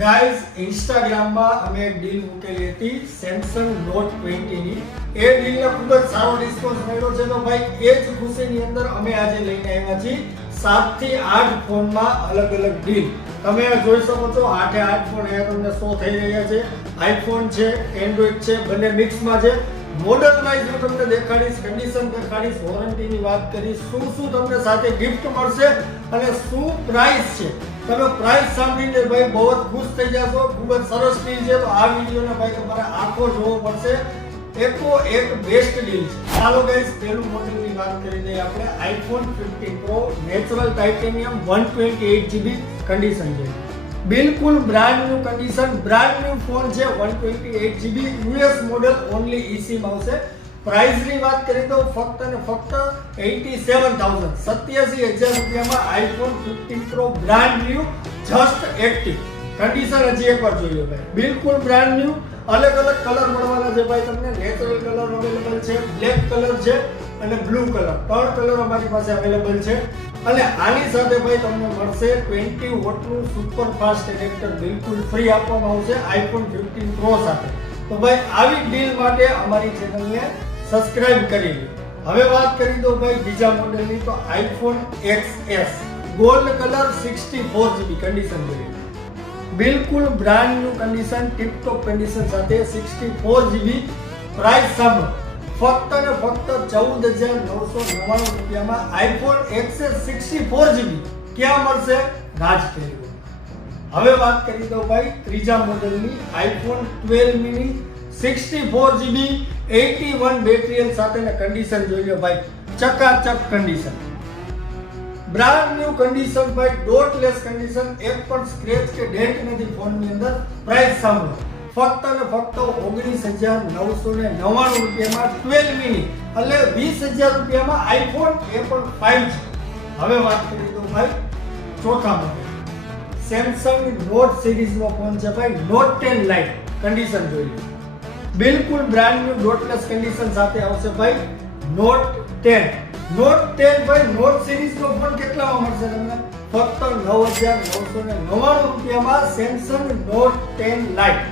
Guys ઇન્સ્ટાગ્રામમાં અમે એક ડીલ મૂકેલી હતી સેમસંગ નોટ 20 ની. એ ડીલને ખૂબ જ સારો રિસ્પોન્સ મળ્યો છે. તો ભાઈ એ જ ખુશીની અંદર અમે આજે લઈને આવ્યા છીએ 7 થી 8 ફોનમાં અલગ અલગ ડીલ. તમે જોઈ શકો છો 8 એ 8 ફોન અહીંયા તમને શો થઈ રહ્યા છે. આઈફોન છે, એન્ડ્રોઈડ છે, બંને મિક્સમાં છે. મોડલ વાઇઝ હું તમને દેખાડીશ, કન્ડિશન દેખાડીશ, વોરંટીની વાત કરીશ, શું શું તમને સાથે ગિફ્ટ મળશે અને શું પ્રાઇસ છે. તમે પ્રાઇસ સાંભળીને ભાઈ બહુ જ ખુશ થઈ જશો. ખૂબ જ સરસ ડીલ છે. તો આ વિડીયોને ભાઈ તમારે આખો જોવો પડશે. એકો એક બેસ્ટ ડીલ છે. ચાલો ગાઈસ પહેલું મોડલની વાત કરી દઈએ આપણે. IPhone 15 pro natural titanium 128GB condition છે. બિલકુલ brand new condition, brand new phone છે. 128GB US model only EC માં આવશે. પ્રાઇસ ની વાત કરી તો ફક્ત અને ફક્ત 87,000 87,000 રૂપિયામાં iPhone 15 pro brand new just active condition. હજી એકવાર જોઈ લો ભાઈ, બિલકુલ બ્રાન્ડ ન્યુ. અલગ અલગ કલર મળવાના છે ભાઈ તમને. નેચરલ કલર અવેલેબલ છે, બ્લેક કલર છે અને બ્લુ કલર. 3 કલર અમારી પાસે અવેલેબલ છે. અને આની સાથે ભાઈ તમને મળશે 20 વોટનું સુપર ફાસ્ટ એડેપ્ટર બિલકુલ ફ્રી આપવામાં આવશે આઈફોન 15 પ્રો સાથે. તો ભાઈ આવી ડીલ માટે અમારી ચેનલને સબસ્ક્રાઇબ કરી લો. હવે વાત કરી દો ભાઈ બીજા મોડેલની. તો iPhone XS gold colour 64GB condition છે. બિલકુલ બ્રાન્ડ ન્યુ કન્ડિશન, ટીપ ટોપ કન્ડિશન સાથે 64GB. પ્રાઇસ સાંભળો, ફક્ત અને ફક્ત 14,999 રૂપિયામાં આઈફોન XS 64GB ક્યાં મળશે? રાજ ટેલિકોમ. હવે વાત કરી દો ભાઈ ત્રીજા મોડેલની. IPhone 12 mini 64GB 81 battery health સાથેના કન્ડિશન જોઈ લો ભાઈ. ચકાચક કન્ડિશન, બ્રાન્ડ ન્યુ કન્ડિશન ભાઈ, ડોટલેસ કન્ડિશન. એક પણ સ્ક્રેચ કે ડેન્ટ નથી ફોનની અંદર. પ્રાઇસ સાંભળો, ફક્ત અને ફક્ત 19,999 રૂપિયામાં 12 મિની એટલે 20,000 રૂપિયામાં આઈફોન એ પણ 5G. હવે વાત કરી દો ભાઈ ચોથા મોડેલ. સેમસંગ નોટ સિરીઝનો ફોન છે ભાઈ. નોટ 10 લાઇટ કન્ડિશન જોઈ લો. બિલકુલ બ્રાન્ડ ન્યુ ડોટલેસ કન્ડિશન સાથે આવશે ભાઈ નોટ 10. નોટ 10 ભાઈ નોટ સિરીઝનો ફોન કેટલામાં મળશે તમને? ફક્ત 9,999 રૂપિયામાં સેમસંગ નોટ 10 લાઇટ.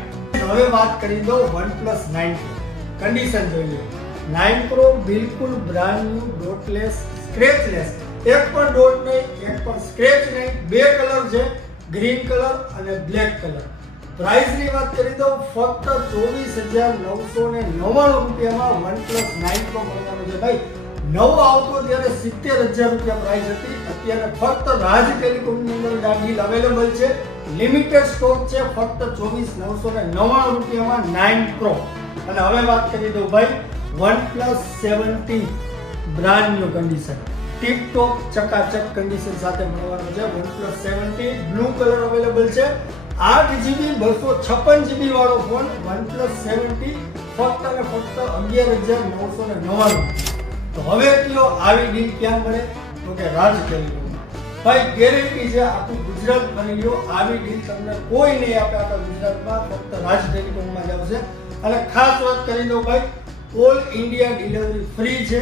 હવે વાત કરી દો OnePlus 9 Pro કન્ડિશન જોઈ લો. 9 Pro બિલકુલ બ્રાન્ડ ન્યુ ડોટલેસ સ્ક્રેચલેસ. એક પણ ડોટ નહીં, એક પણ સ્ક્રેચ નહીં. બે કલર છે, ગ્રીન કલર અને બ્લેક કલર. પ્રાઇસ ની વાત કરી દો ફક્ત 24,999 રૂપિયામાં OnePlus 9 Pro મળવાનો છે ભાઈ. નવો આવતો ત્યારે 70,000 રૂપિયા પ્રાઇસ હતી. અત્યારે ફક્ત રાજ ટેલિકોમની અંદર આ ડીલ અવેલેબલ છે. લિમિટેડ સ્ટોક છે. ફક્ત 24,999 રૂપિયામાં 9 Pro. અને હવે વાત કરી દો ભાઈ OnePlus 17 brand new condition, tip top ચકાચક કન્ડિશન સાથે મળવાનો છે. OnePlus 17 બ્લુ કલર અવેલેબલ છે. 8GB 256GB વાળો ફોન OnePlus 17 ફક્ત અને ફક્ત 11,999. તો હવે કયો આવી ડીલ ક્યાં મળે? તો કે રાજ ટેલિકોમ. ભાઈ ગેરંટી છે આખું ગુજરાત બની લ્યો, આવી ડીલ તમને કોઈ નહીં આપે આખા ગુજરાતમાં. ફક્ત રાજ ટેલિકોમમાં જ આવશે. અને ખાસ વાત કરી દો ભાઈ ઓલ ઇન્ડિયા ડિલિવરી ફ્રી છે.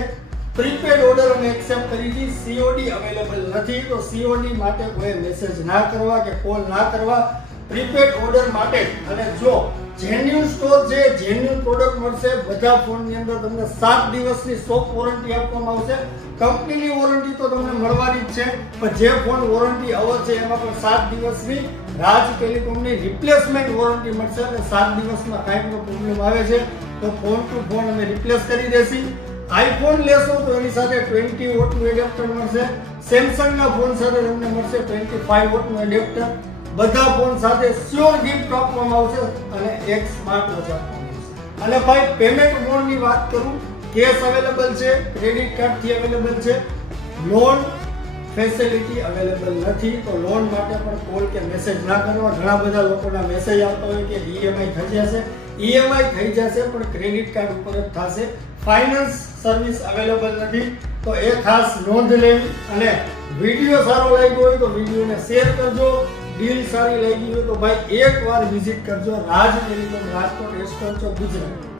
પ્રીપેડ ઓર્ડર અમે એક્સેપ્ટ કરી હતી. COD અવેલેબલ નથી. તો COD માટે કોઈ મેસેજ ના કરવા કે કોલ ના કરવા. પ્રીપેડ ઓર્ડર માટે. અને જો જેન્યુઅન સ્ટોર છે, જેન્યુઅન પ્રોડક્ટ મળશે. બધા ફોનની અંદર તમને 7 દિવસની શોપ વોરંટી આપવામાં આવશે. કંપનીની વોરંટી તો તમને મળવાની જ છે, પણ જે ફોન વોરંટી અવર છે એમાં પણ 7 દિવસની રાજ ટેલિકોમની રિપ્લેસમેન્ટ વોરંટી મળશે. અને 7 દિવસમાં કાંઈ પણ પ્રોબ્લેમ આવે છે તો ફોન ટુ ફોન અમે રિપ્લેસ કરી દેશું. આઈફોન લેશો તો એની સાથે 20 વોટનું એડેપ્ટર મળશે. સેમસંગના ફોન સાથે તમને મળશે 25 વોટનું એડેપ્ટર. બધા ફોન સાથે સ્યોર ગિફ્ટ આપવામાં આવશે અને એક સ્માર્ટ વોચ આપવામાં આવશે. અને ભાઈ પેમેન્ટ મોડની વાત કરું, કેશ અવેલેબલ છે, ક્રેડિટ કાર્ડથી અવેલેબલ છે. લોન ફેસિલિટી અવેલેબલ નથી. તો લોન માટે પણ કોલ કે મેસેજ ના કરવા. ઘણા બધા લોકોના મેસેજ આવતા હોય કે EMI થઈ જશે. EMI થઈ જશે પણ ક્રેડિટ કાર્ડ ઉપર જ થશે. ફાઇનાન્સ સર્વિસ અવેલેબલ નથી. તો એ ખાસ નોંધ લેવી. અને વિડીયો સારો લાગ્યો હોય તો વિડીયોને શેર કરજો. ડીલ સારી લાગી હોય તો ભાઈ એકવાર વિઝિટ કરજો રાજ ટેલિકોમ, રાજકોટ, એસ્ટોર ચોક, ગુજરાત.